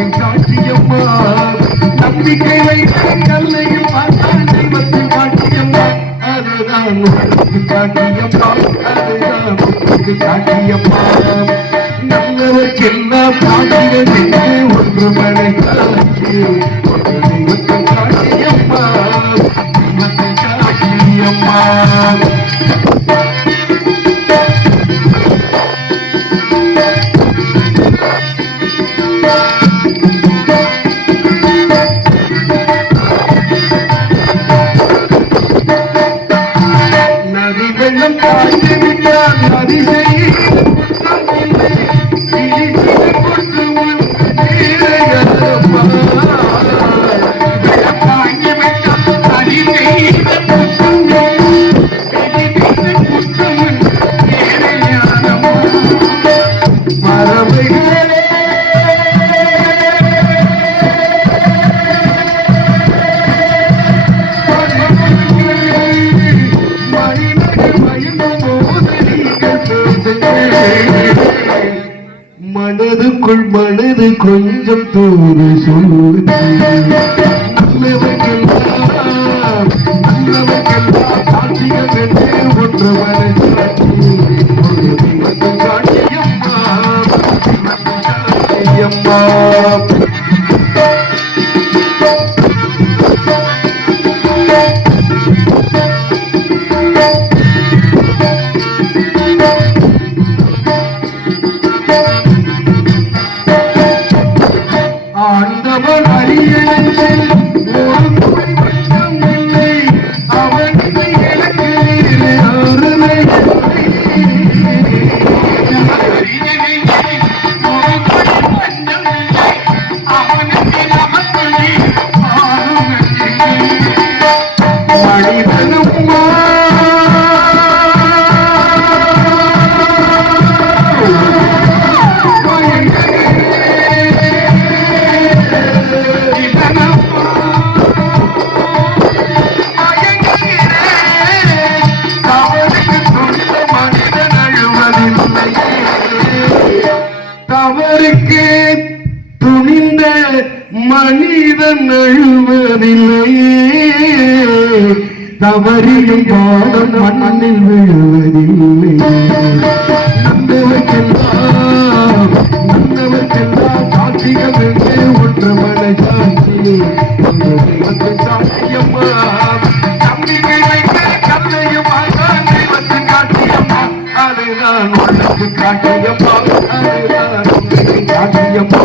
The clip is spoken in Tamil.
கருணை காட்டியம்மா. நம்பிக்கை வைத்த கல்லையும் அண்ணாண்டை வந்து காட்டியம்மா. அதுதான் உனக்கு காட்டியம்மா. அதுதான் ஒன்று மனை வெள்ளம் தாண்டி விட்டால் மனதுக்குள் மனது கொஞ்சம் தூரு சொல்லுது. ஒன்று மனிதன் அழுவதில்லை தவறியும் பாடம் மண்ணில் விழுவதில்லை. நந்தவர்க்கெல்லாம் நந்தவர்க்கெல்லாம் சாட்சிகள் என்று ஒன்று மனசாட்சி ஒன்று சாட்சியம்மா நம்பிக்கை அதுதான் காட்டியம்மா.